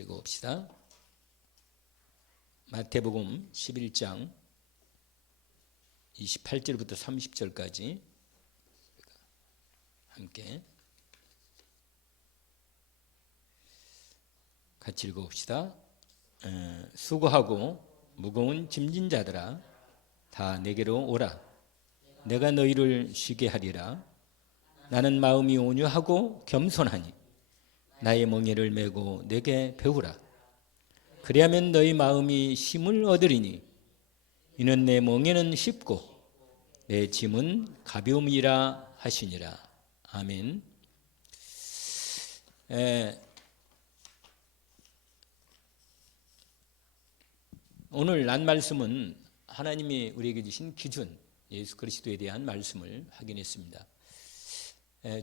읽어봅시다. 마태복음 11장 28절부터 30절까지 함께 같이 읽어봅시다. 수고하고 무거운 짐진 자들아 다 내게로 오라. 내가 너희를 쉬게 하리라. 나는 마음이 온유하고 겸손하니 나의 멍에를 메고 내게 배우라. 그리하면 너희 마음이 쉼을 얻으리니 이는 내 멍에는 쉽고 내 짐은 가벼움이라 하시니라. 아멘. 오늘 난 말씀은 하나님이 우리에게 주신 기준, 예수 그리스도에 대한 말씀을 확인했습니다.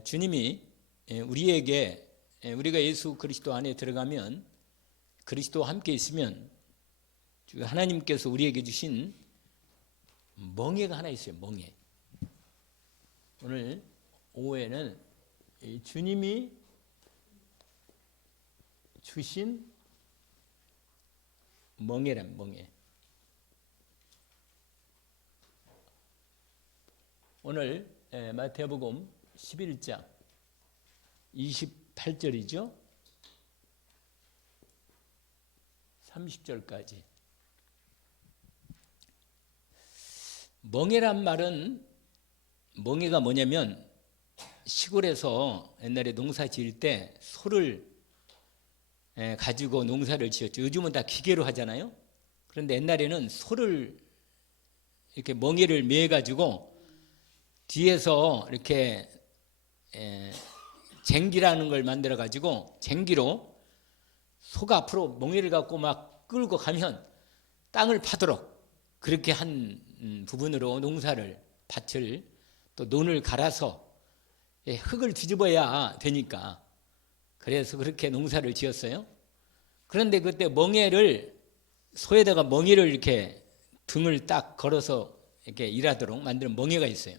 주님이 우리에게 우리가 예수 그리스도 안에 들어가면 그리스도와 함께 있으면 하나님께서 우리에게 주신 멍에가 하나 있어요. 멍에. 오늘 오후에는 주님이 주신 멍에란 멍에. 오늘 마태복음 11장 28절이죠. 30절까지. 멍에란 말은 멍에가 뭐냐면 시골에서 옛날에 농사 지을 때 소를 가지고 농사를 지었죠. 요즘은 다 기계로 하잖아요. 그런데 옛날에는 소를 이렇게 멍에를 매어 가지고 뒤에서 이렇게 쟁기라는 걸 만들어 가지고 쟁기로 소가 앞으로 멍에를 갖고 막 끌고 가면 땅을 파도록 그렇게 한 부분으로 농사를 밭을 또 논을 갈아서 흙을 뒤집어야 되니까 그래서 그렇게 농사를 지었어요. 그런데 그때 멍에를 소에다가 멍에를 이렇게 등을 딱 걸어서 이렇게 일하도록 만드는 멍에가 있어요.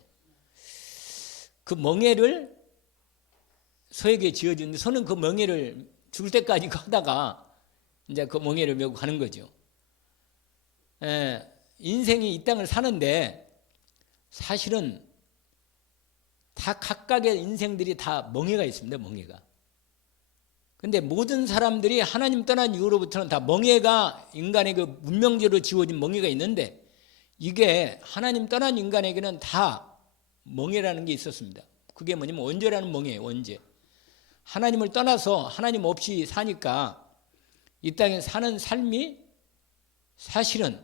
그 멍에를 소에게 지어주는데 소는 그 멍에를 죽을 때까지 하다가 이제 그 멍에를 메고 가는 거죠. 인생이 이 땅을 사는데 사실은 다 각각의 인생들이 다 멍에가 있습니다. 멍에가. 근데 모든 사람들이 하나님 떠난 이후로부터는 다 멍에가 인간의 그 문명제로 지워진 멍에가 있는데 이게 하나님 떠난 인간에게는 다 멍에라는 게 있었습니다. 그게 뭐냐면 원죄라는 멍에예요. 원죄. 하나님을 떠나서 하나님 없이 사니까 이 땅에 사는 삶이 사실은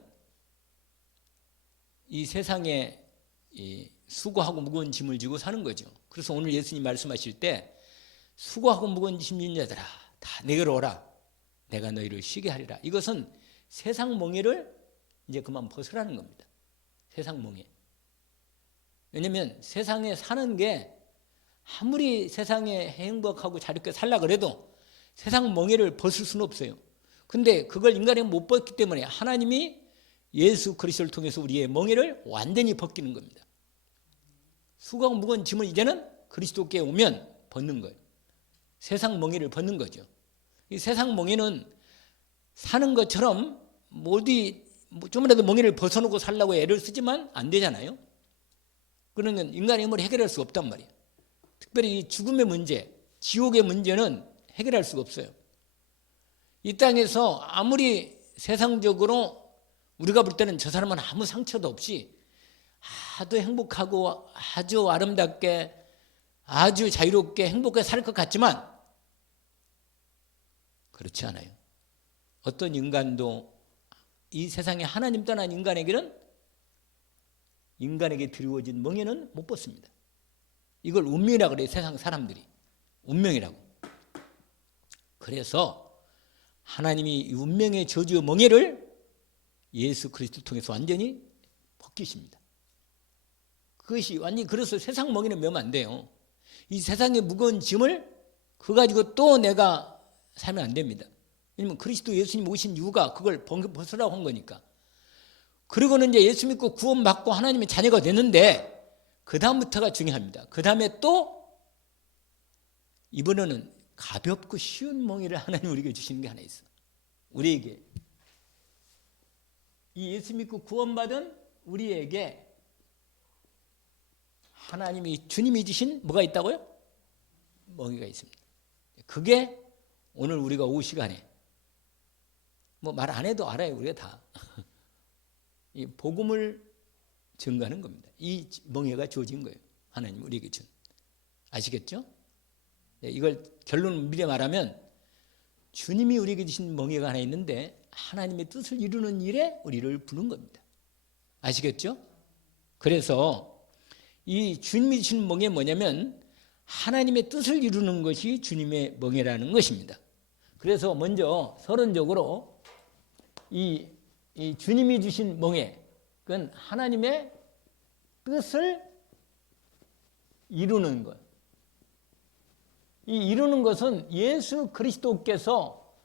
이 세상에 수고하고 무거운 짐을 지고 사는 거죠. 그래서 오늘 예수님 말씀하실 때 수고하고 무거운 짐진 자들아 다 내게로 오라. 내가 너희를 쉬게 하리라. 이것은 세상 멍에를 이제 그만 벗으라는 겁니다. 세상 멍에. 왜냐하면 세상에 사는 게 아무리 세상에 행복하고 잘 있게 살라 그래도 세상 멍에를 벗을 수는 없어요. 근데 그걸 인간이 못 벗기 때문에 하나님이 예수 그리스도를 통해서 우리의 멍에를 완전히 벗기는 겁니다. 수고하고 무거운 짐을 이제는 그리스도께 오면 벗는 거예요. 세상 멍에를 벗는 거죠. 이 세상 멍에는 사는 것처럼 어디 좀이라도 멍에를 벗어놓고 살려고 애를 쓰지만 안 되잖아요. 그러면 인간의 힘으로 해결할 수 없단 말이에요. 특별히 이 죽음의 문제, 지옥의 문제는 해결할 수가 없어요. 이 땅에서 아무리 세상적으로 우리가 볼 때는 저 사람은 아무 상처도 없이 아주 행복하고 아주 아름답게 아주 자유롭게 행복하게 살 것 같지만 그렇지 않아요. 어떤 인간도 이 세상에 하나님 떠난 인간에게는 인간에게 드리워진 멍에는 못 벗습니다. 이걸 운명이라고 그래요. 세상 사람들이. 운명이라고. 그래서 하나님이 이 운명의 저주의 멍에를 예수 그리스도를 통해서 완전히 벗기십니다. 그것이 완전히 그래서 세상 멍에는 메면 안 돼요. 이 세상의 무거운 짐을 그거 가지고 또 내가 살면 안 됩니다. 왜냐하면 그리스도 예수님 오신 이유가 그걸 벗으라고 한 거니까. 그리고는 이제 예수 믿고 구원받고 하나님의 자녀가 되는데 그 다음부터가 중요합니다. 그 다음에 또 이번에는 가볍고 쉬운 멍에를 하나님 우리에게 주시는 게 하나 있어. 우리에게 이 예수 믿고 구원받은 우리에게 하나님이 주님이 주신 뭐가 있다고요? 멍에가 있습니다. 그게 오늘 우리가 오후 시간에 뭐 말 안 해도 알아요. 우리가 다 이 복음을 증거하는 겁니다. 이 멍에가 주어진 거예요. 하나님 우리에게 준. 아시겠죠? 이걸 결론 미리 말하면 주님이 우리에게 주신 멍에가 하나 있는데 하나님의 뜻을 이루는 일에 우리를 부른 겁니다. 아시겠죠? 그래서 이 주님이 주신 멍에 뭐냐면 하나님의 뜻을 이루는 것이 주님의 멍에라는 것입니다. 그래서 먼저 서론적으로 이 주님이 주신 멍에, 그건 하나님의 뜻을 이루는 것. 이 이루는 것은 예수 그리스도께서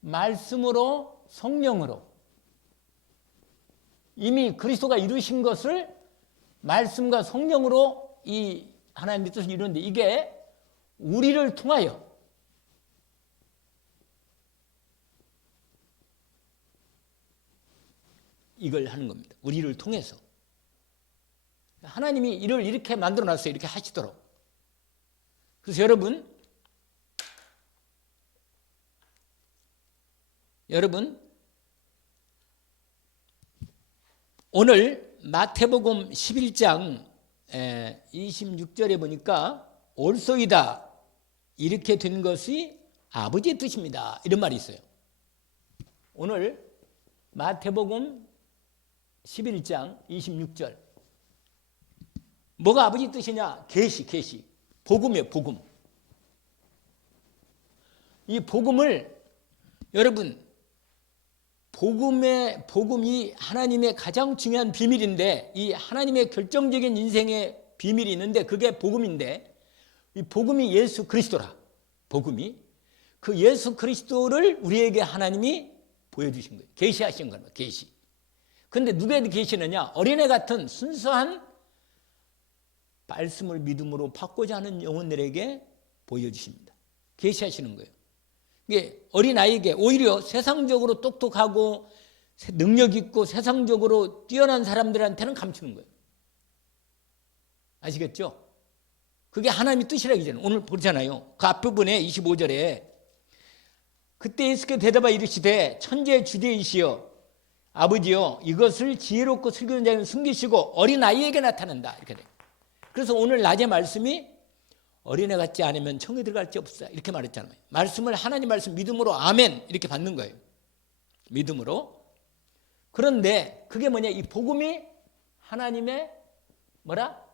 말씀으로 성령으로 이미 그리스도가 이루신 것을 말씀과 성령으로 이 하나님의 뜻을 이루는데 이게 우리를 통하여 이걸 하는 겁니다. 우리를 통해서. 하나님이 이를 이렇게 만들어 놨어요. 이렇게 하시도록. 그래서 여러분 오늘 마태복음 11장 26절에 보니까 올소이다 이렇게 된 것이 아버지의 뜻입니다. 이런 말이 있어요. 오늘 마태복음 11장 26절 뭐가 아버지 뜻이냐? 계시 복음이에요. 복음. 이 복음을 여러분 복음이 하나님의 가장 중요한 비밀인데 이 하나님의 결정적인 인생의 비밀이 있는데 그게 복음인데 이 복음이 예수 그리스도라. 복음이 그 예수 그리스도를 우리에게 하나님이 보여주신 거예요. 계시하신 거예요. 계시. 그런데 누구에게 계시느냐? 어린애 같은 순수한 말씀을 믿음으로 받고자 하는 영혼들에게 보여주십니다. 계시하시는 거예요. 이게 어린아이에게 오히려 세상적으로 똑똑하고 능력 있고 세상적으로 뛰어난 사람들한테는 감추는 거예요. 아시겠죠? 그게 하나님의 뜻이라 그러잖아요. 오늘 보잖아요. 그 앞부분에 25절에 그때 예수께 대답하여 이르시되 천재 주대이시여 아버지여 이것을 지혜롭고 슬기로운 자에게 숨기시고 어린아이에게 나타낸다. 이렇게 돼요. 그래서 오늘 낮의 말씀이 어린애 같지 않으면 천국에 들어갈 지 없어 이렇게 말했잖아요. 말씀을 하나님 말씀 믿음으로 아멘 이렇게 받는 거예요. 믿음으로. 그런데 그게 뭐냐? 이 복음이 하나님의 뭐라?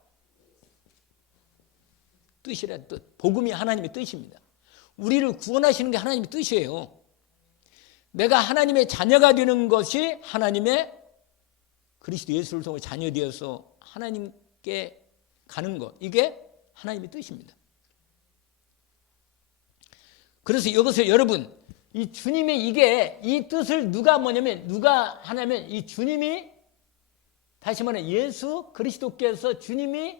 뜻이라 뜻. 복음이 하나님의 뜻입니다. 우리를 구원하시는 게 하나님의 뜻이에요. 내가 하나님의 자녀가 되는 것이 하나님의 그리스도 예수를 통해 자녀 되어서 하나님께 가는 것. 이게 하나님의 뜻입니다. 그래서 여기서 여러분 이 주님의 이 뜻을 누가 하냐면 이 주님이 다시 말하면 예수 그리스도께서 주님이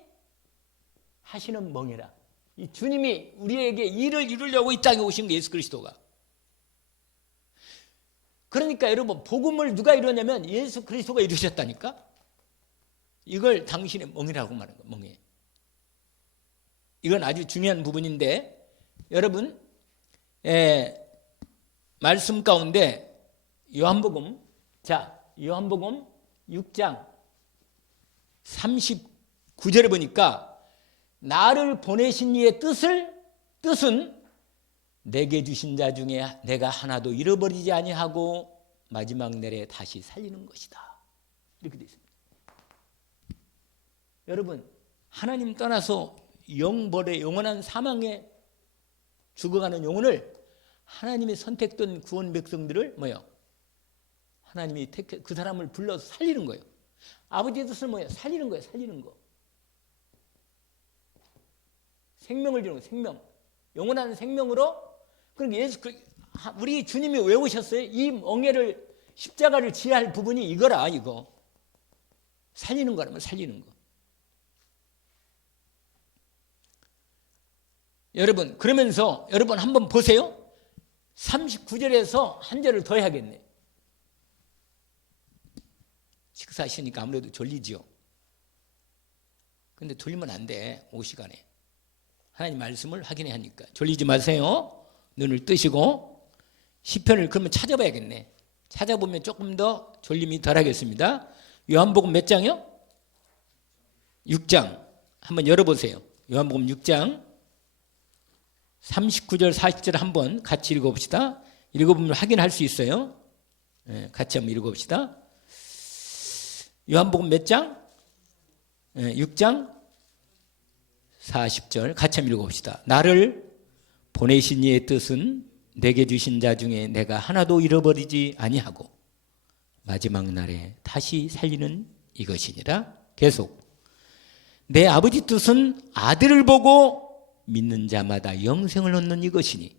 하시는 멍이라. 이 주님이 우리에게 일을 이루려고 이 땅에 오신 게 예수 그리스도가. 그러니까 여러분 복음을 누가 이루냐면 예수 그리스도가 이루셨다니까. 이걸 당신의 멍이라고 말하는 거예요. 멍에. 이건 아주 중요한 부분인데 여러분 말씀 가운데 요한복음 6장 39절에 보니까 나를 보내신 이의 뜻은 내게 주신 자 중에 내가 하나도 잃어버리지 아니하고 마지막 날에 다시 살리는 것이다. 이렇게 되어 있습니다. 여러분 하나님 떠나서 영벌의 영원한 사망에 죽어가는 영혼을 하나님이 선택된 구원 백성들을 하나님이 그 사람을 불러서 살리는 거예요. 아버지의 뜻은 살리는 거예요. 살리는 거. 생명을 주는 거. 생명. 영원한 생명으로. 그러니까 우리 주님이 왜 오셨어요? 이 멍에를 십자가를 지어야 할 부분이 이거라. 이거. 살리는 거라면 살리는 거. 여러분 그러면서 여러분 한번 보세요. 39절에서 한 절을 더 해야겠네. 식사하시니까 아무래도 졸리지요. 근데 졸리면 안 돼. 오후 시간에 하나님 말씀을 확인해야 하니까 졸리지 마세요. 눈을 뜨시고 시편을 그러면 찾아봐야겠네. 찾아보면 조금 더 졸림이 덜하겠습니다. 요한복음 몇 장이요? 6장 한번 열어보세요. 요한복음 6장 39절 40절 한번 같이 읽어봅시다. 읽어보면 확인할 수 있어요. 같이 한번 읽어봅시다. 요한복음 몇 장? 6장 40절 같이 한번 읽어봅시다. 나를 보내신 이의 뜻은 내게 주신 자 중에 내가 하나도 잃어버리지 아니하고 마지막 날에 다시 살리는 이것이니라. 계속 내 아버지 뜻은 아들을 보고 믿는 자마다 영생을 얻는 이것이니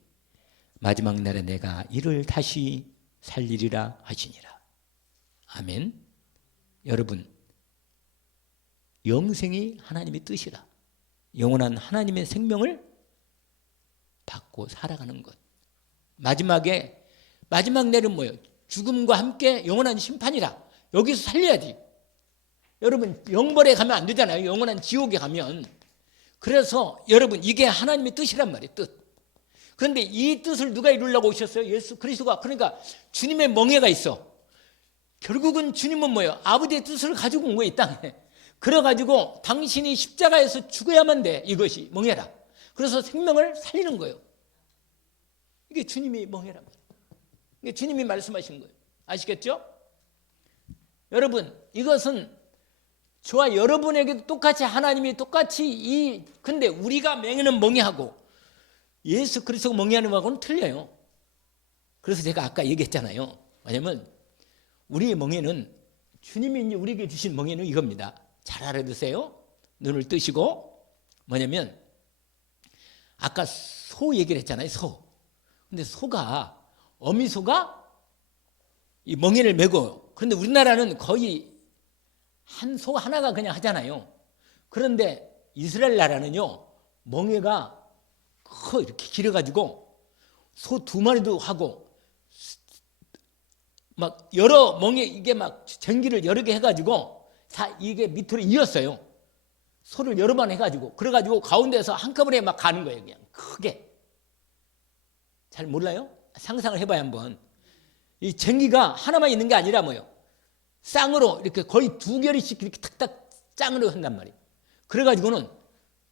마지막 날에 내가 이를 다시 살리리라 하시니라. 아멘. 여러분 영생이 하나님의 뜻이라. 영원한 하나님의 생명을 받고 살아가는 것. 마지막 날은 뭐예요? 죽음과 함께 영원한 심판이라. 여기서 살려야지. 여러분 영벌에 가면 안 되잖아요. 영원한 지옥에 가면. 그래서 여러분 이게 하나님의 뜻이란 말이에요. 뜻. 그런데 이 뜻을 누가 이루려고 오셨어요? 예수 그리스도가. 그러니까 주님의 멍에가 있어. 결국은 주님은 뭐예요? 아버지의 뜻을 가지고 온 거예요. 이 땅에. 그래가지고 당신이 십자가에서 죽어야만 돼. 이것이 멍에라. 그래서 생명을 살리는 거예요. 이게 주님이 멍에란 말이에요. 이게 주님이 말씀하신 거예요. 아시겠죠? 여러분 이것은 저와 여러분에게도 똑같이 하나님이 똑같이 근데 우리가 맹에는 멍에하고 예수 그리스도가 멍에하는 거하고는 틀려요. 그래서 제가 아까 얘기했잖아요. 왜냐면 우리의 멍에는 주님이 우리에게 주신 멍에는 이겁니다. 잘 알아두세요. 눈을 뜨시고 뭐냐면 아까 소 얘기를 했잖아요. 소. 근데 소가 어미소가 이 멍에를 메고 그런데 우리나라는 거의 한 소 하나가 그냥 하잖아요. 그런데 이스라엘 나라는요 멍에가 이렇게 길어가지고 소 2마리도 하고 막 여러 멍에 이게 막 전기를 여러 개 해가지고 다 이게 밑으로 이었어요. 소를 여러 번 해가지고 그래가지고 가운데서 한꺼번에 막 가는 거예요. 그냥 크게. 잘 몰라요? 상상을 해봐야 한번. 이 전기가 하나만 있는 게 아니라 뭐예요? 쌍으로 이렇게 거의 2결이씩 이렇게 탁탁 짱으로 한단 말이에요. 그래가지고는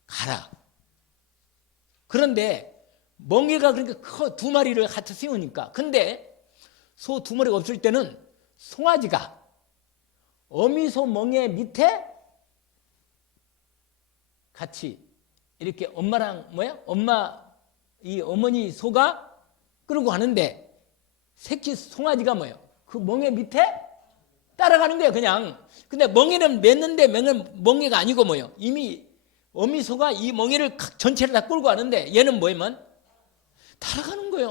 가라. 그런데 멍에가 그러니까 2마리를 같이 세우니까. 근데 소 2마리가 없을 때는 송아지가 어미소 멍에 밑에 같이 이렇게 엄마랑 이 어머니 소가 끌고 가는데 새끼 송아지가 그 멍에 밑에 따라가는 거예요, 그냥. 근데 멍에는 맸는데 멍에가 아니고 이미 어미소가 이 멍에를 전체를 다 끌고 가는데 얘는 뭐냐면 따라가는 거예요.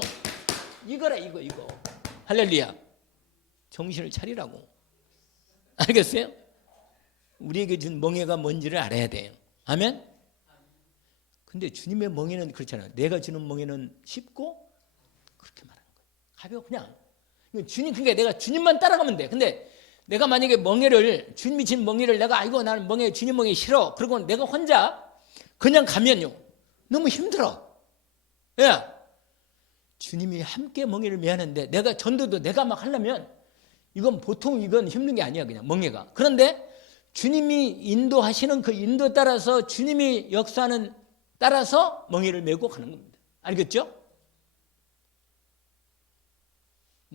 이거라 이거. 할렐루야. 정신을 차리라고. 알겠어요? 우리에게 준 멍에가 뭔지를 알아야 돼요. 아멘? 근데 주님의 멍에는 그렇잖아요. 내가 주는 멍에는 쉽고 그렇게 말하는 거예요. 가벼워 그냥. 그러니까 내가 주님만 따라가면 돼. 근데 내가 만약에 주님이 준 멍에를 내가 나는 주님 멍에 싫어. 그리고 내가 혼자 그냥 가면요. 너무 힘들어. 예. 주님이 함께 멍에를 매하는데 내가 전도도 내가 막 하려면 이건 힘든 게 아니야. 그냥 멍에가. 그런데 주님이 인도하시는 그 인도 따라서 주님이 역사하는 따라서 멍에를 메고 가는 겁니다. 알겠죠?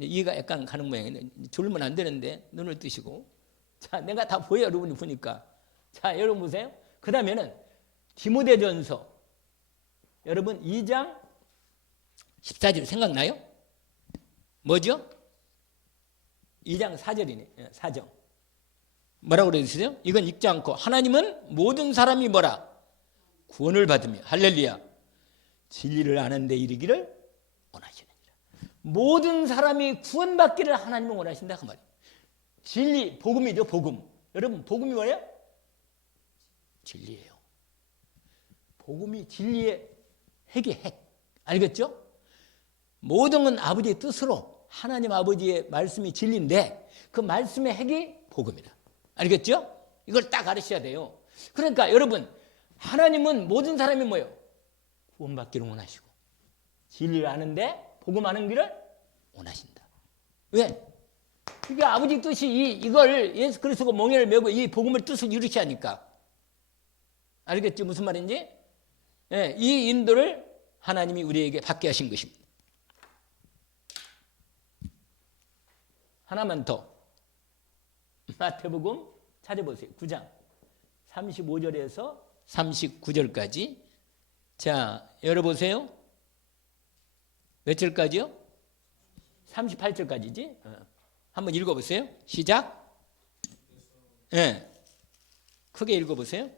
이해가 약간 가는 모양이네. 졸면 안 되는데 눈을 뜨시고. 자, 내가 다 보여요. 여러분이 보니까. 자, 여러분 보세요. 그 다음에는 디모데전서 여러분 2장 14절 생각나요? 뭐죠? 2장 4절이네. 4절. 뭐라고 그러세요? 이건 읽지 않고 하나님은 모든 사람이 구원을 받으며 할렐루야 진리를 아는 데 이르기를 원하시느니라. 모든 사람이 구원받기를 하나님은 원하신다 그 말이에요. 진리, 복음이죠. 복음. 여러분 복음이 뭐예요? 진리예요. 복음이 진리의 핵이 핵. 알겠죠? 모든 건 아버지의 뜻으로 하나님 아버지의 말씀이 진리인데 그 말씀의 핵이 복음이다. 알겠죠? 이걸 딱 알으셔야 돼요. 그러니까 여러분, 하나님은 모든 사람이 뭐예요? 구원받기를 원하시고 진리를 아는데 복음 아는 길을 원하신다. 왜? 이게 아버지 뜻이 이걸 예수 그리스도가 멍에를 메고 이 복음을 뜻을 이루셔야 하니까. 알겠죠? 무슨 말인지? 예, 이 인도를 하나님이 우리에게 받게 하신 것입니다. 하나만 더. 마태복음 찾아보세요. 9장 35절에서 39절까지. 자, 열어보세요. 몇 절까지요? 38절까지지? 한번 읽어보세요. 시작. 네. 크게 읽어보세요.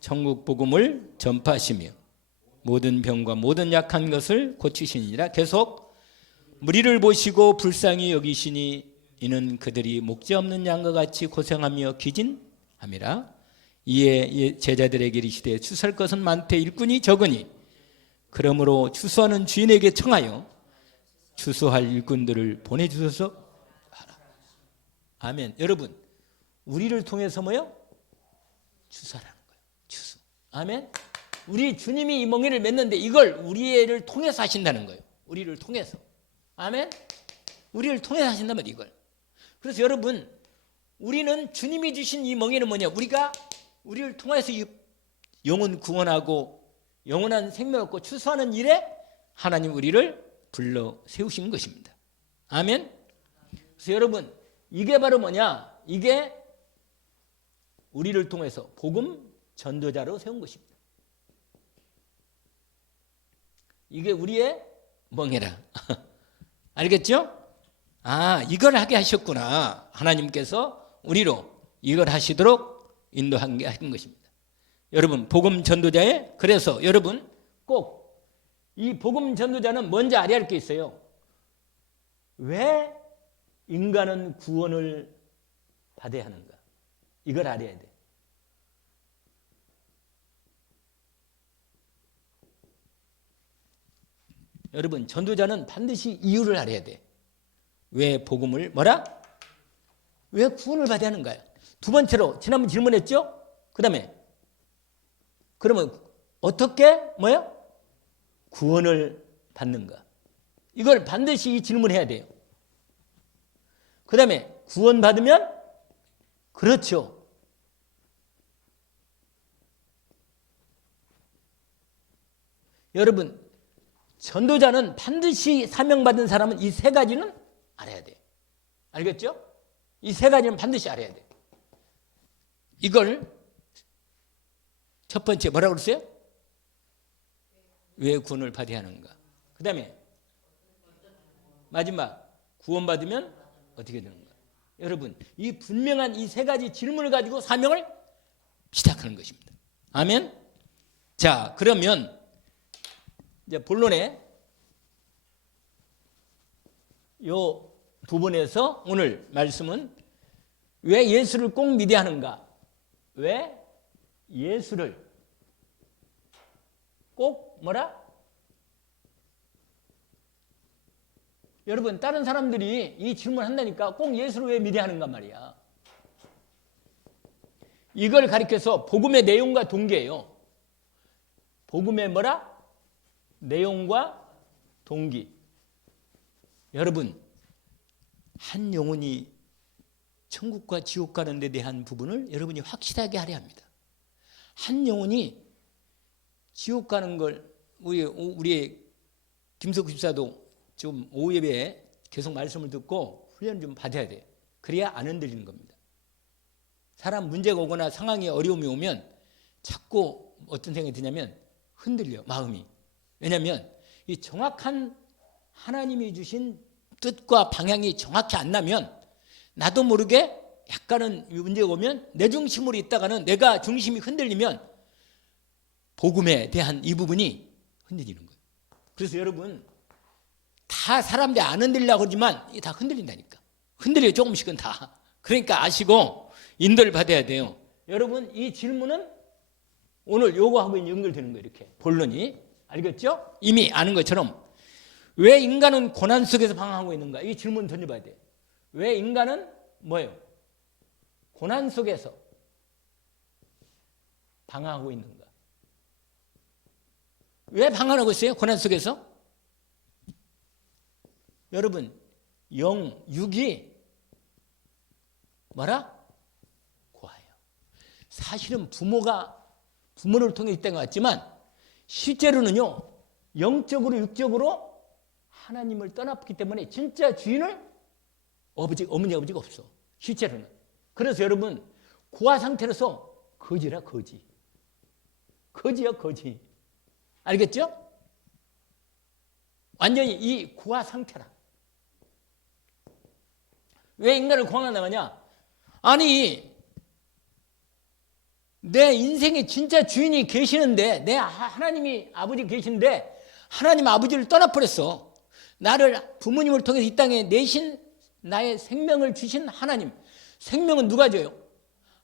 천국 복음을 전파하시며 모든 병과 모든 약한 것을 고치시니라. 계속 무리를 보시고 불쌍히 여기시니 이는 그들이 목재 없는 양과 같이 고생하며 기진함이라. 이에 제자들에게 이르시되 추수할 것은 많되 일꾼이 적으니 그러므로 추수하는 주인에게 청하여 추수할 일꾼들을 보내주소서 하라. 아멘. 여러분, 우리를 통해서 뭐요? 추수하라는 거예요. 추수. 아멘. 우리 주님이 이 멍에를 맺는데 이걸 우리를 통해서 하신다는 거예요. 우리를 통해서. 아멘. 우리를 통해서 하신다면 이걸. 그래서 여러분, 우리는 주님이 주신 이 멍에는 뭐냐? 우리가 우리를 통해서 이 영혼 구원하고 영원한 생명 얻고 추수하는 일에 하나님 우리를 불러 세우신 것입니다. 아멘. 그래서 여러분, 이게 바로 뭐냐? 이게 우리를 통해서 복음 전도자로 세운 것입니다. 이게 우리의 멍에라. 알겠죠? 아, 이걸 하게 하셨구나. 하나님께서 우리로 이걸 하시도록 인도한 것입니다. 여러분, 복음 전도자의, 그래서 여러분 꼭 이 복음 전도자는 먼저 알아야 할 게 있어요. 왜 인간은 구원을 받아야 하는가? 이걸 알아야 돼. 여러분, 전도자는 반드시 이유를 알아야 돼. 왜 복음을 뭐라? 왜 구원을 받아야 하는가요? 두 번째로 지난번 질문했죠? 그 다음에 그러면 어떻게 뭐요? 구원을 받는가? 이걸 반드시 이 질문해야 돼요. 그 다음에 구원 받으면 그렇죠. 여러분, 전도자는 반드시 사명받은 사람은 이 세 가지는 알아야 돼요. 알겠죠? 이 세 가지는 반드시 알아야 돼요. 이걸 첫 번째 뭐라고 그랬어요? 왜 구원을 받아야 하는가? 그 다음에 마지막 구원받으면 어떻게 되는가? 여러분, 이 분명한 이 세 가지 질문을 가지고 사명을 시작하는 것입니다. 아멘? 자, 그러면 이제 본론에 요 부분에서 오늘 말씀은 왜 예수를 꼭 믿어야 하는가? 왜 예수를 꼭 뭐라? 여러분, 다른 사람들이 이 질문을 한다니까 꼭 예수를 왜 믿어야 하는가 말이야. 이걸 가리켜서 복음의 내용과 동기예요. 복음의 뭐라? 내용과 동기. 여러분, 한 영혼이 천국과 지옥 가는 데 대한 부분을 여러분이 확실하게 하려 합니다. 한 영혼이 지옥 가는 걸 우리의 김석구 집사도 좀 오후 예배에 계속 말씀을 듣고 훈련을 좀 받아야 돼요. 그래야 안 흔들리는 겁니다. 사람 문제가 오거나 상황이 어려움이 오면 자꾸 어떤 생각이 드냐면 흔들려, 마음이. 왜냐하면 이 정확한 하나님이 주신 뜻과 방향이 정확히 안 나면 나도 모르게 약간은 문제가 오면 내 중심으로 있다가는 내가 중심이 흔들리면 복음에 대한 이 부분이 흔들리는 거예요. 그래서 여러분, 다 사람들이 안 흔들리려고 하지만 이게 다 흔들린다니까. 흔들려요, 조금씩은 다. 그러니까 아시고 인도를 받아야 돼요. 여러분 이 질문은 오늘 요거하고 연결되는 거예요. 이렇게 본론이. 알겠죠? 이미 아는 것처럼 왜 인간은 고난 속에서 방황하고 있는가? 이 질문 던져봐야 돼요. 왜 인간은 뭐예요? 고난 속에서 방황하고 있는가? 왜 방황하고 있어요? 고난 속에서? 여러분 영, 육이 뭐라? 고아요. 사실은 부모를 통해 있던 것 같지만 실제로는요. 영적으로 육적으로 하나님을 떠났기 때문에 진짜 주인을 어머니 아버지가 없어. 실제로는. 그래서 여러분 고아 상태로서 거지라 거지. 거지야 거지. 알겠죠? 완전히 이 고아 상태라. 왜 인간을 고아한다고 하냐? 아니 내 인생에 진짜 주인이 계시는데 내 하나님이 아버지 계신데 하나님 아버지를 떠나버렸어. 나를 부모님을 통해서 이 땅에 내신 나의 생명을 주신 하나님. 생명은 누가 줘요?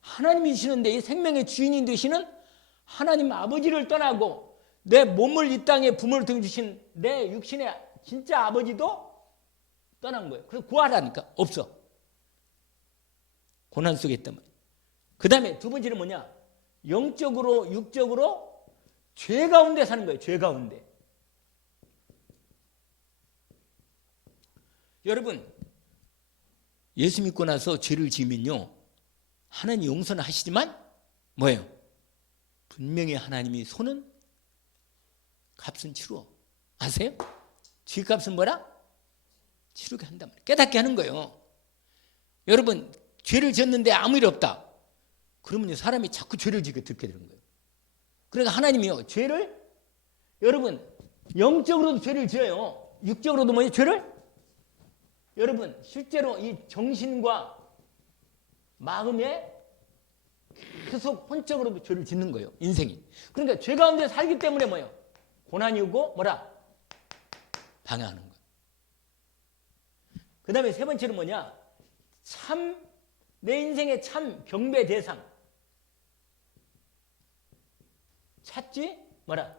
하나님이 주시는데 이 생명의 주인이 되시는 하나님 아버지를 떠나고 내 몸을 이 땅에 부모를 통해 주신 내 육신의 진짜 아버지도 떠난 거예요. 그래서 구하라니까 없어. 고난 속에 있단 말이에요. 그 다음에 두 번째는 뭐냐? 영적으로 육적으로 죄 가운데 사는 거예요. 죄 가운데. 여러분 예수 믿고 나서 죄를 지으면요 하나님 용서는 하시지만 뭐예요? 분명히 하나님이 손은 값은 치루어. 아세요? 죄값은 뭐라? 치르게 한단 말이에요. 깨닫게 하는 거예요. 여러분 죄를 지었는데 아무 일 없다. 그러면 사람이 자꾸 죄를 짓게 듣게 되는 거예요. 그러니까 하나님이요 죄를 여러분 영적으로도 죄를 지어요. 육적으로도 뭐예요? 죄를 여러분 실제로 이 정신과 마음에 계속 혼적으로 죄를 짓는 거예요. 인생이. 그러니까 죄 가운데 살기 때문에 뭐예요? 고난이 오고 뭐라? 방해하는 거예요. 그 다음에 세 번째는 뭐냐? 내 인생의 참 경배 대상. 찾지? 뭐라?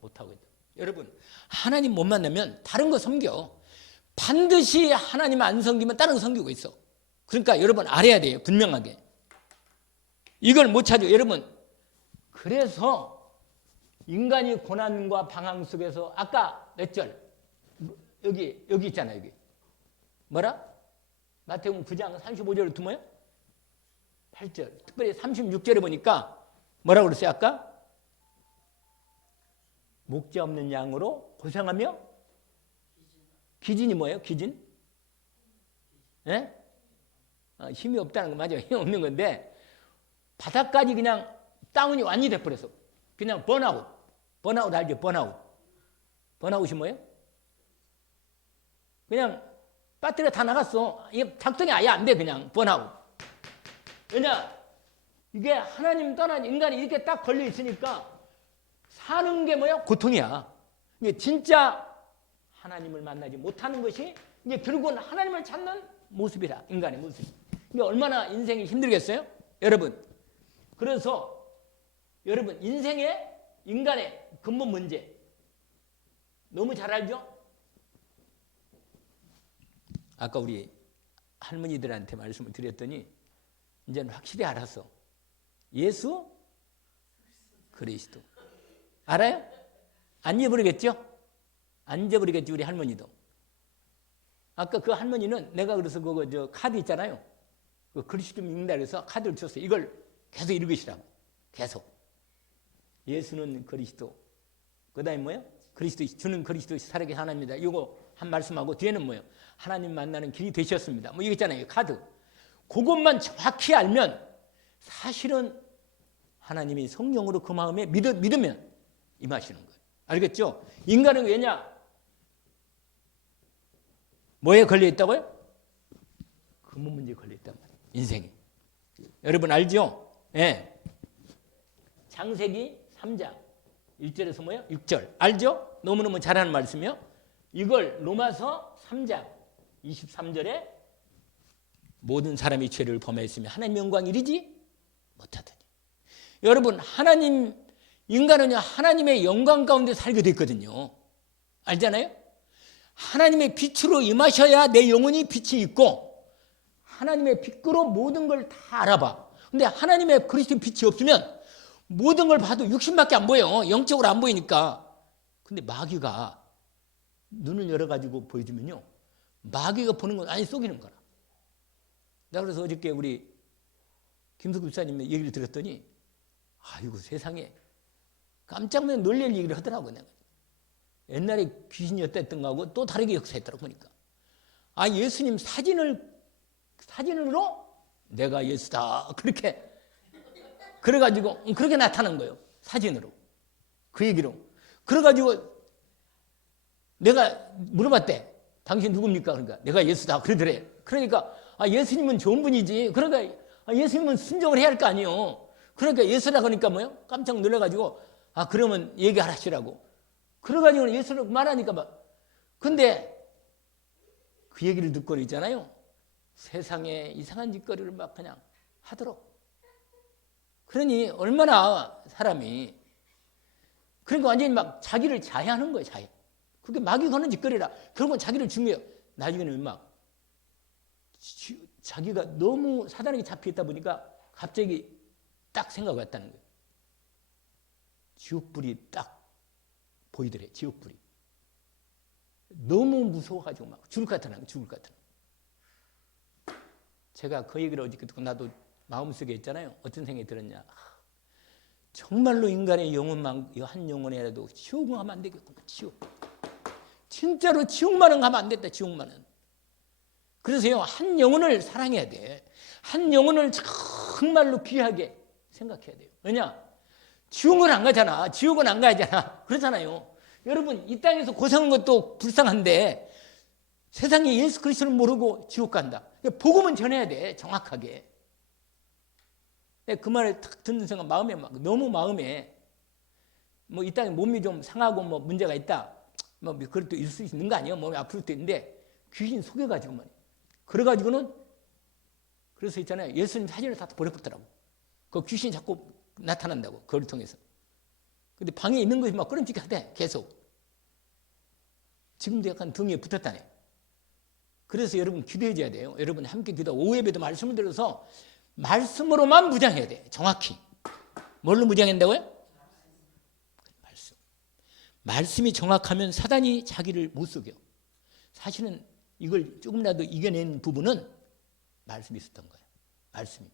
못하고 있다. 여러분 하나님 못 만나면 다른 거 섬겨. 반드시 하나님 안 섬기면 다른 거 섬기고 있어. 그러니까 여러분 알아야 돼요. 분명하게. 이걸 못 찾아요. 여러분 그래서 인간이 고난과 방황 속에서 아까 몇 절? 여기 있잖아요. 여기. 뭐라? 마태복음 9장 35절을 두면요. 8절. 특별히 36절에 보니까 뭐라고 그랬어요? 아까? 목자 없는 양으로 고생하며 기진이 뭐예요? 기진? 예? 힘이 없다는 거 맞아요. 힘이 없는 건데 바닥까지 그냥 다운이 완전히 돼버려서 그냥 번아웃. 번아웃 알죠? 번아웃. 번아웃이 뭐예요? 그냥 배터리가 다 나갔어. 이게 작동이 아예 안 돼. 그냥 번아웃. 왜냐? 이게 하나님 떠난 인간이 이렇게 딱 걸려 있으니까 사는 게 뭐야? 고통이야. 이게 진짜 하나님을 만나지 못하는 것이 이제 결국은 하나님을 찾는 모습이라. 인간의 모습. 이게 얼마나 인생이 힘들겠어요? 여러분. 그래서 여러분 인생의 인간의 근본 문제 너무 잘 알죠? 아까 우리 할머니들한테 말씀을 드렸더니 이제는 확실히 알았어. 예수 그리스도. 알아요? 안 잊어버리겠죠? 안 잊어버리겠지 우리 할머니도. 아까 그 할머니는 내가 그래서 그거 저 카드 있잖아요. 그 글씨 좀 읽는다 그래서 카드를 줬어요. 이걸 계속 읽으시라고. 계속. 예수는 그리스도. 그 다음에 뭐예요? 그리스도 주는 그리스도 살아계신 하나님입니다. 이거 한 말씀하고 뒤에는 뭐예요? 하나님 만나는 길이 되셨습니다. 뭐 이거 있잖아요. 카드. 그것만 정확히 알면 사실은 하나님이 성령으로 그 마음에 믿으면 임하시는 거예요. 알겠죠? 인간은 왜냐? 뭐에 걸려있다고요? 근본 문제에 걸려있단 말이에요. 인생이. 여러분 알죠? 예. 창세기 3장 1절에서 뭐예요? 6절. 알죠? 너무너무 잘하는 말씀이요. 이걸 로마서 3장 23절에 모든 사람이 죄를 범했으며 하나님 영광 이르지 못하더니. 여러분, 인간은요 하나님의 영광 가운데 살게 됐거든요. 알잖아요? 하나님의 빛으로 임하셔야 내 영혼이 빛이 있고, 하나님의 빛으로 모든 걸 다 알아봐. 근데 하나님의 그리스도의 빛이 없으면 모든 걸 봐도 육신밖에 안 보여. 영적으로 안 보이니까. 근데 마귀가 눈을 열어가지고 보여주면요, 마귀가 보는 건 아니 속이는 거라. 나 그래서 어저께 우리 김숙 집사님의 얘기를 들었더니, 아이고 세상에 깜짝 놀랄 얘기를 하더라고. 내가 옛날에 귀신이었던 거하고 또 다르게 역사했더라고 보니까. 아, 예수님 사진으로 내가 예수다 그렇게 그래가지고 그렇게 나타난 거예요. 사진으로, 그 얘기로. 그래가지고 내가 물어봤대. 당신 누굽니까? 그러니까 내가 예수다 그러더래. 그러니까 예수님은 좋은 분이지. 그러니까 예수님은 순종을 해야 할 거 아니에요. 그러니까 예수다 그러니까 뭐요? 깜짝 놀라가지고 그러면 얘기하시라고. 그래가지고 예수를 말하니까 막. 근데 그 얘기를 듣고 있잖아요. 세상에 이상한 짓거리를 막 그냥 하도록. 그러니 얼마나 사람이, 그러니까 완전히 막 자기를 자해하는 거예요. 자해. 그게 마귀 거는 짓거리라. 결국은 자기를 죽여요. 나중에는 막 자기가 너무 사단에게 잡혀있다 보니까 갑자기 딱 생각이 왔다는 거예요. 지옥불이 딱 보이더래. 지옥불이. 너무 무서워가지고 막 죽을 것 같아. 죽을 것 같아. 제가 그 얘기를 어저께 듣고 나도 마음속에 있잖아요. 어떤 생각이 들었냐. 정말로 인간의 영혼만, 한 영혼이라도 지옥은 가면 안 되겠구나. 지옥. 진짜로 지옥만은 가면 안 됐다. 지옥만은. 그래서요, 한 영혼을 사랑해야 돼. 한 영혼을 정말로 귀하게 생각해야 돼요. 왜냐? 지옥은 안 가잖아. 지옥은 안 가잖아. 그렇잖아요. 여러분, 이 땅에서 고생한 것도 불쌍한데 세상에 예수 그리스도를 모르고 지옥 간다. 복음은 전해야 돼. 정확하게. 그 말을 딱 듣는 순간 마음에 너무 마음에 이 땅에 몸이 좀 상하고 문제가 있다. 그것도 있을 수 있는 거 아니에요. 몸이 아플 때 있는데 귀신 속여가지고 말이에요. 그래가지고는 그래서 있잖아요. 예수님 사진을 다 버려버리더라고. 그 귀신이 자꾸 나타난다고. 그걸 통해서. 근데 방에 있는 것이 막 끄름직하대. 계속. 지금도 약간 등에 붙었다네. 그래서 여러분 기도해줘야 돼요. 여러분 함께 기도. 오후 예배도 말씀을 들어서 말씀으로만 무장해야 돼. 정확히. 뭘로 무장한다고요? 말씀. 말씀이 정확하면 사단이 자기를 못 속여. 사실은 이걸 조금이라도 이겨낸 부분은 말씀이 있었던 거예요. 말씀이.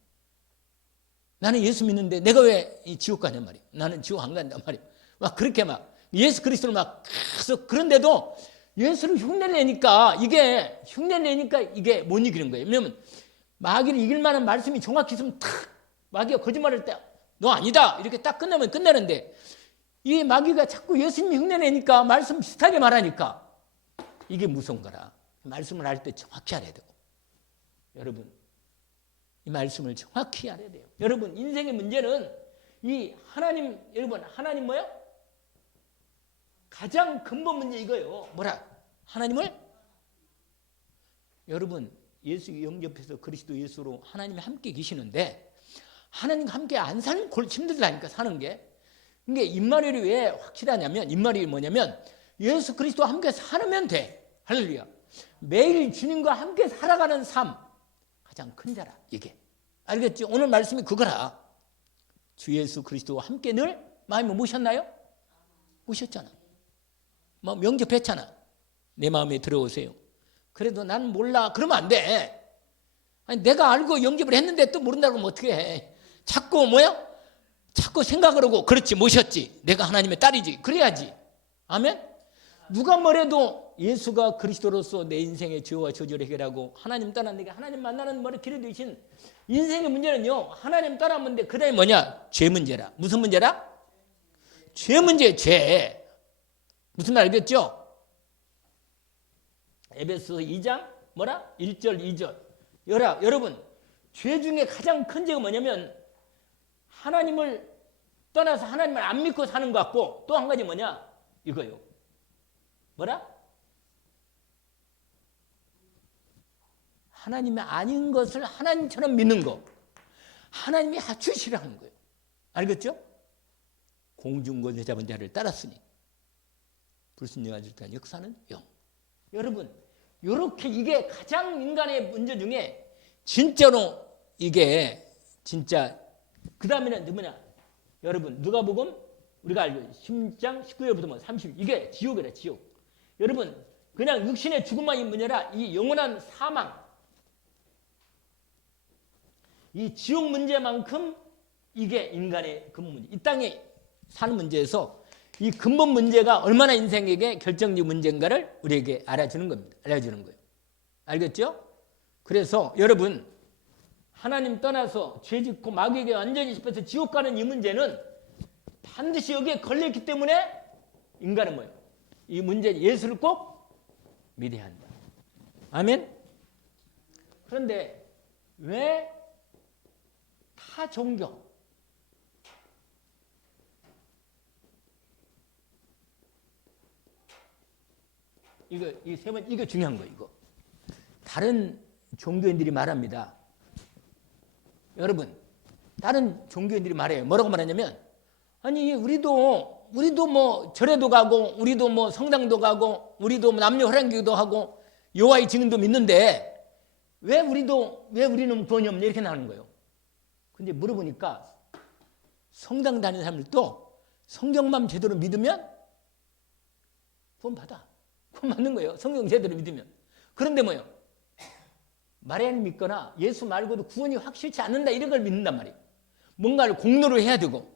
나는 예수 믿는데 내가 왜 지옥 가냔 말이에요. 나는 지옥 안 간단 말이에요. 막 그렇게 막 예수 그리스도를 막 계속. 그런데도 예수를 흉내내니까 이게 못 이기는 거예요. 왜냐하면 마귀를 이길 만한 말씀이 정확히 있으면 탁 마귀가 거짓말할 때 너 아니다 이렇게 딱 끝나면 끝나는데, 이 마귀가 자꾸 예수님이 흉내내니까 말씀 비슷하게 말하니까 이게 무서운 거라. 말씀을 할 때 정확히 알아야 되고. 여러분 이 말씀을 정확히 알아야 돼요. 여러분 인생의 문제는 이 하나님, 여러분 하나님 뭐요? 가장 근본 문제 이거예요. 뭐라? 하나님을, 여러분 예수 영접해서 그리스도 예수로 하나님이 함께 계시는데 하나님과 함께 안 사는 걸 힘들다니까 사는 게. 이게 임마누엘이 왜 확실하냐면, 임마누엘이 뭐냐면 예수 그리스도와 함께 살면 돼. 할렐루야. 매일 주님과 함께 살아가는 삶 가장 큰 자라 이게. 알겠죠? 오늘 말씀이 그거라. 주 예수 그리스도와 함께 늘 마음에 모셨나요? 모셨잖아. 영접했잖아. 내 마음에 들어오세요. 그래도 나는 몰라. 그러면 안 돼. 아니, 내가 알고 영접을 했는데 또 모른다고 하면 어떻게 해. 자꾸 자꾸 생각을 하고, 그렇지 모셨지. 내가 하나님의 딸이지. 그래야지. 아멘? 누가 뭐래도 예수가 그리스도로서 내 인생의 죄와 저주를 해결하고 하나님 따라 내가 하나님 만나는 길이 되신 인생의 문제는요. 하나님 따라하면 돼. 그 다음에 뭐냐? 죄 문제라. 무슨 문제라? 죄 문제. 죄. 무슨 말 알겠죠? 에베소서 2장 1절 2절. 여러분 죄 중에 가장 큰 죄가 뭐냐면 하나님을 떠나서 하나님을 안 믿고 사는 것 같고, 또 한 가지 뭐냐? 이거요. 뭐라? 하나님이 아닌 것을 하나님처럼 믿는 거. 하나님이 주시라는 거예요. 알겠죠? 공중권세 잡은 자를 따랐으니 불순종하지 못한 역사는 영. 여러분, 이렇게 이게 가장 인간의 문제 중에 진짜로 이게 진짜 그 다음에는 뭐냐? 여러분 누가복음 우리가 알죠? 10장 19절부터 30 이게 지옥이래 지옥. 여러분 그냥 육신의 죽음만이 문제라 이 영원한 사망 이 지옥 문제만큼 이게 인간의 근본 문제. 이 땅에 사는 문제에서 이 근본 문제가 얼마나 인생에게 결정적 문제인가를 우리에게 알아주는 겁니다. 알려주는 거예요. 알겠죠? 그래서 여러분 하나님 떠나서 죄 짓고 마귀에게 완전히 씹혀서 지옥 가는 이 문제는 반드시 여기에 걸려있기 때문에 인간은 뭐예요? 이 문제 예수를 꼭 믿어야 한다. 아멘? 그런데 왜 타 종교 이 세 번 이거 중요한 거예요. 이거 다른 종교인들이 말합니다. 여러분 다른 종교인들이 말해요. 뭐라고 말하냐면 아니 우리도 뭐 절에도 가고 우리도 뭐 성당도 가고 우리도 남녀 호랑기도 하고 여호와의 증인도 믿는데 왜 우리는 구원이 없냐 이렇게 나오는 거예요. 근데 물어보니까 성당 다니는 사람들도 성경만 제대로 믿으면 구원 받아. 구원 받는 거예요. 성경 제대로 믿으면. 그런데 뭐예요? 마리아를 믿거나 예수 말고도 구원이 확실치 않는다 이런 걸 믿는단 말이에요. 뭔가를 공로를 해야 되고.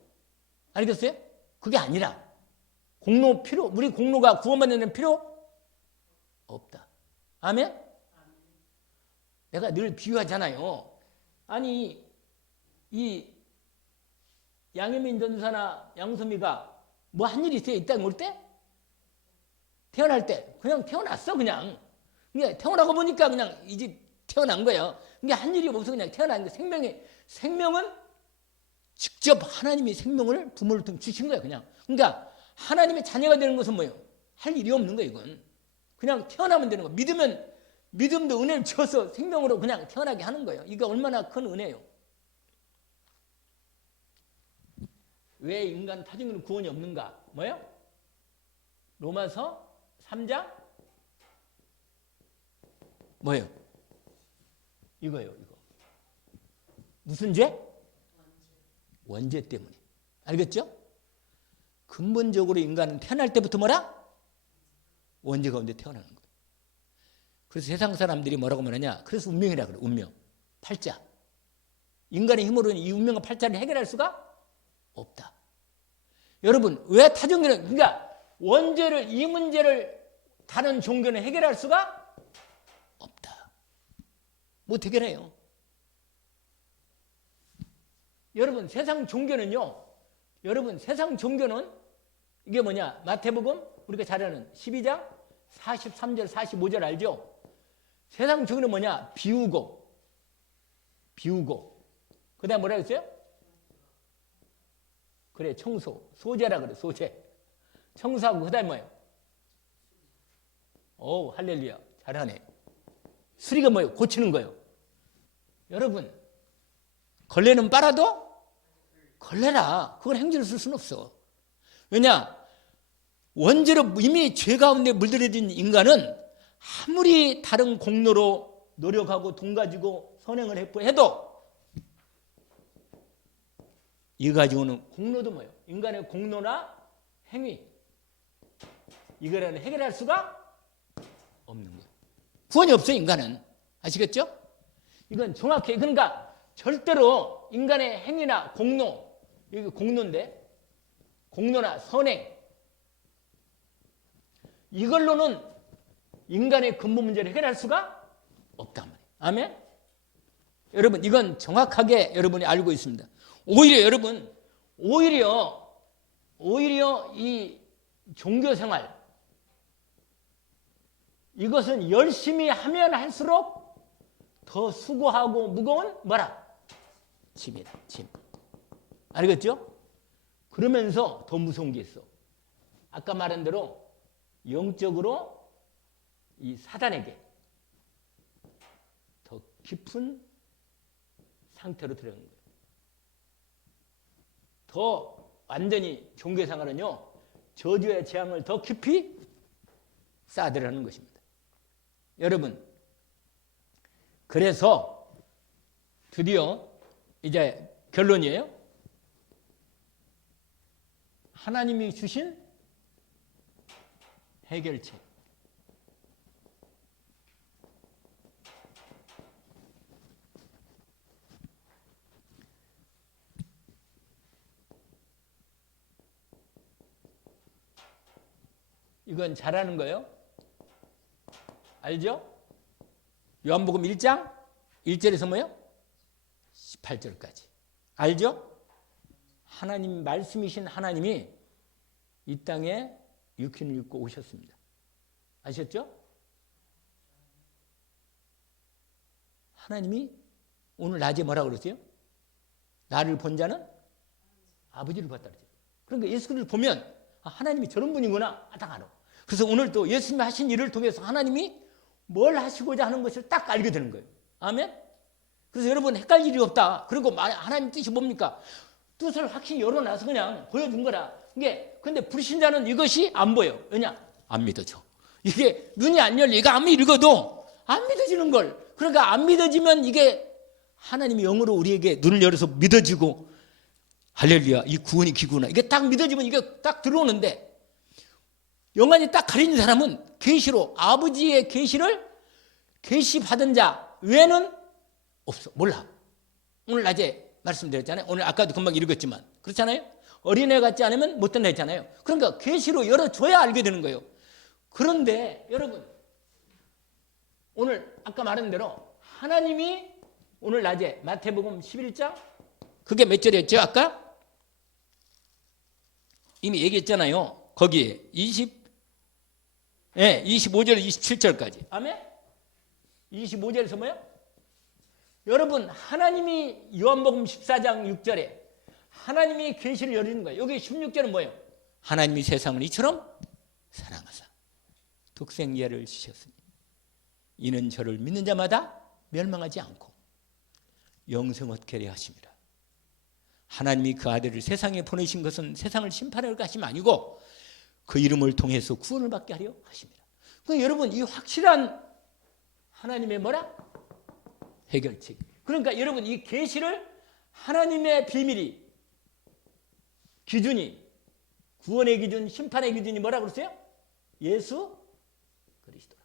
알겠어요? 그게 아니라 우리 공로가 구원받는 데는 필요 없다. 아멘? 내가 늘 비유하잖아요. 아니 이 양혜민 전사나 양소미가 뭐 한 일이 있어요? 이 땅에 올 때? 태어날 때 그냥 태어났어 그냥 태어나고 보니까 그냥 이 집 태어난 거예요. 그게 한 일이 없어서 그냥 태어난 거예요. 생명은 직접 하나님이 생명을 부모를 통해 주신 거예요. 그냥 그러니까 하나님의 자녀가 되는 것은 뭐예요? 할 일이 없는 거예요. 이건 그냥 태어나면 되는 거예요. 믿음도 은혜를 줘서 생명으로 그냥 태어나게 하는 거예요. 이게 얼마나 큰 은혜예요. 왜 인간 타종교는 구원이 없는가? 뭐예요? 로마서 3장 뭐예요? 이거예요. 이거 무슨 죄? 원죄 때문에. 알겠죠? 근본적으로 인간은 태어날 때부터 뭐라? 원죄 가운데 태어나는 거예요. 그래서 세상 사람들이 뭐라고 말하냐? 그래서 운명이라 그래. 운명. 팔자. 인간의 힘으로는 이 운명과 팔자를 해결할 수가 없다. 여러분 왜 타종교는 그러니까 원죄를 이 문제를 다른 종교는 해결할 수가 없다. 못 해결해요. 여러분 세상 종교는요. 이게 뭐냐? 마태복음 우리가 잘 아는 12장 43절 45절 알죠? 세상 종교는 뭐냐? 비우고 그 다음에 뭐라 그랬어요? 그래 소제라 그래. 소제 청소하고 그 다음에 뭐예요? 오 할렐루야 잘하네. 수리가 뭐예요? 고치는 거예요. 여러분 걸레는 빨아도 걸레라. 그걸 행주로 쓸 수는 없어. 왜냐? 원죄로 이미 죄 가운데 물들여진 인간은 아무리 다른 공로로 노력하고 돈 가지고 선행을 해도 이거 가지고는 공로도 뭐예요? 인간의 공로나 행위 이거는 해결할 수가 없는 거예요. 구원이 없어요. 인간은. 아시겠죠? 이건 정확해. 그러니까 절대로 인간의 행위나 공로 이게 공로인데 공로나 선행 이걸로는 인간의 근본 문제를 해결할 수가 없단 말이에요. 아멘? 여러분 이건 정확하게 여러분이 알고 있습니다. 오히려 이 종교생활 이것은 열심히 하면 할수록 더 수고하고 무거운 뭐라? 짐이다. 짐. 알겠죠? 그러면서 더 무서운 게 있어. 아까 말한 대로 영적으로 이 사단에게 더 깊은 상태로 들어가는 거예요. 더 완전히 종교생활은요, 저주의 재앙을 더 깊이 쌓아들어가는 것입니다. 여러분, 그래서 드디어 이제 결론이에요. 하나님이 주신 해결책. 이건 잘하는 거예요. 알죠? 요한복음 1장 1절에서 뭐예요? 18절까지. 알죠? 하나님 말씀이신 하나님이 이 땅에 육신을 입고 오셨습니다. 아셨죠? 하나님이 오늘 낮에 뭐라고 그러세요? 나를 본 자는 아버지를 봤다 그러죠. 그러니까 예수 그리스도를 보면 하나님이 저런 분이구나 딱 알아. 그래서 오늘 또 예수님이 하신 일을 통해서 하나님이 뭘 하시고자 하는 것을 딱 알게 되는 거예요. 아멘? 그래서 여러분 헷갈릴 일이 없다. 그리고 하나님 뜻이 뭡니까? 뜻을 확실히 열어놔서 그냥 보여준 거라. 근데 불신자는 이것이 안 보여. 왜냐? 안 믿어져. 이게 눈이 안 열려. 이거 아무리 읽어도 안 믿어지는 걸. 그러니까 안 믿어지면 이게 하나님이 영으로 우리에게 눈을 열어서 믿어지고 할렐루야, 이 구원이 기구나. 이게 딱 믿어지면 이게 딱 들어오는데 영안이 딱 가리는 사람은 계시로 아버지의 계시를 계시받은 자 외에는 없어. 몰라. 오늘 낮에 말씀드렸잖아요. 오늘 아까도 금방 읽었지만 그렇잖아요. 어린애 같지 않으면 못 된다 했잖아요. 그러니까 계시로 열어줘야 알게 되는 거예요. 그런데 여러분 오늘 아까 말한 대로 하나님이 오늘 낮에 마태복음 11장 그게 몇 절이었죠? 아까 이미 얘기했잖아요. 거기에 25절 27절까지. 아멘? 25절에서 뭐예요? 여러분 하나님이 요한복음 14장 6절에 하나님이 계시를 열리는 거예요. 여기 16절은 뭐예요? 하나님이 세상을 이처럼 사랑하사 독생자를 주셨으니 이는 저를 믿는 자마다 멸망하지 않고 영생 얻게 하심이라. 하나님이 그 아들을 세상에 보내신 것은 세상을 심판할 것이 아니고 그 이름을 통해서 구원을 받게 하려 하십니다. 그러니까 여러분 이 확실한 하나님의 뭐라? 해결책. 그러니까 여러분 이 계시를 하나님의 비밀이 기준이 구원의 기준, 심판의 기준이 뭐라고 그러세요? 예수 그리스도라.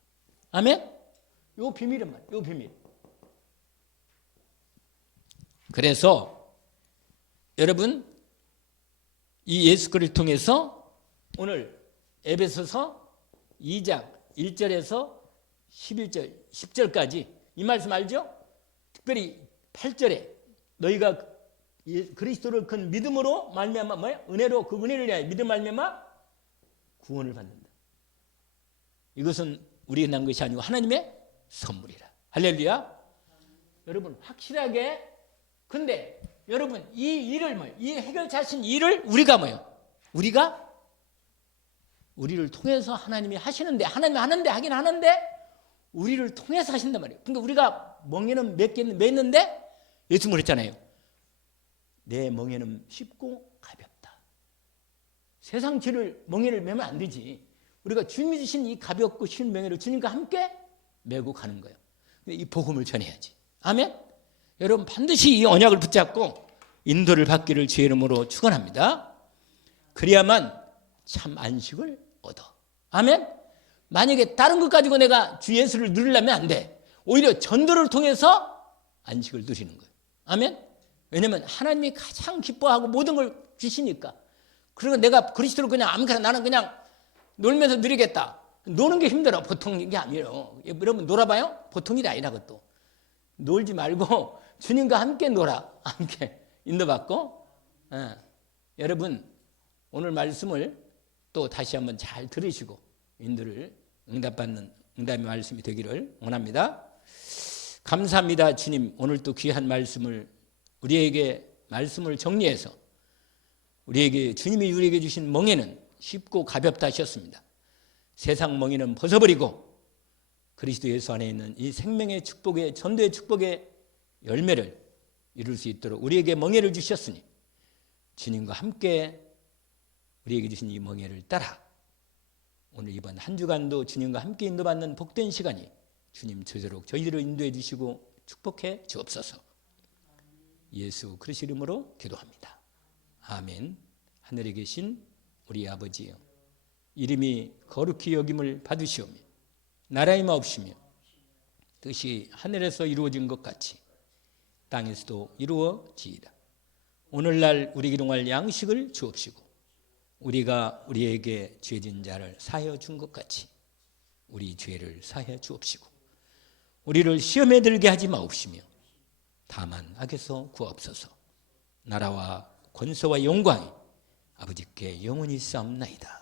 아멘? 요 비밀은 말이에요. 요 비밀. 그래서 여러분 이 예수 그리스도를 통해서 오늘 에베소서 2장 1절에서 11절, 10절까지 이 말씀 알죠? 특별히 8절에 너희가 그리스도를 그 믿음으로 말미암아 뭐야? 은혜로 그 은혜를 위하여 믿음 말미암아 구원을 받는다. 이것은 우리가 난 것이 아니고 하나님의 선물이라. 할렐루야. 여러분 확실하게 근데 여러분 이 일을 뭐예요? 이 해결자신 일을 우리가 뭐예요? 우리를 통해서 하나님이 하시는데 하나님이 하는데 하긴 하는데 우리를 통해서 하신단 말이에요. 그러니까 우리가 멍에는 맸는데 예수님 그랬잖아요. 내 멍에는 쉽고 가볍다. 세상 죄를 멍에를 매면 안 되지. 우리가 주님이 주신 이 가볍고 쉬운 멍에를 주님과 함께 메고 가는 거예요. 이 복음을 전해야지. 아멘? 여러분 반드시 이 언약을 붙잡고 인도를 받기를 주의 이름으로 축원합니다. 그래야만 참 안식을 얻어. 아멘? 만약에 다른 것 가지고 내가 주 예수를 누리려면 안 돼. 오히려 전도를 통해서 안식을 누리는 거예요. 아멘? 왜냐하면 하나님이 가장 기뻐하고 모든 걸 주시니까. 그리고 내가 그리스도를 그냥 아무렇게나 나는 그냥 놀면서 누리겠다. 노는 게 힘들어. 보통 이게 아니에요. 여러분 놀아봐요? 보통 일이 아니라 그것도. 놀지 말고 주님과 함께 놀아. 함께 인도받고. 여러분 오늘 말씀을 또 다시 한번 잘 들으시고 인도를 응답받는 응답의 말씀이 되기를 원합니다. 감사합니다. 주님 오늘 또 귀한 말씀을 우리에게 말씀을 정리해서 우리에게 주님이 우리에게 주신 멍에는 쉽고 가볍다 하셨습니다. 세상 멍에는 벗어버리고 그리스도 예수 안에 있는 이 생명의 축복의 전도의 축복의 열매를 이룰 수 있도록 우리에게 멍에를 주셨으니 주님과 함께 우리에게 주신 이 멍에를 따라 오늘 이번 한 주간도 주님과 함께 인도받는 복된 시간이 주님 저토록 저희들을 인도해 주시고 축복해 주옵소서. 예수 그리스도 이름으로 기도합니다. 아멘. 하늘에 계신 우리 아버지여, 이름이 거룩히 여김을 받으시오며 나라의 마옵시며 뜻이 하늘에서 이루어진 것 같이 땅에서도 이루어지이다. 오늘날 우리 기용할 양식을 주옵시고 우리가 우리에게 죄진 자를 사하여 준 것 같이 우리 죄를 사하여 주옵시고 우리를 시험에 들게 하지 마옵시며 다만 악에서 구하옵소서. 나라와 권세와 영광이 아버지께 영원히 쌓옵나이다.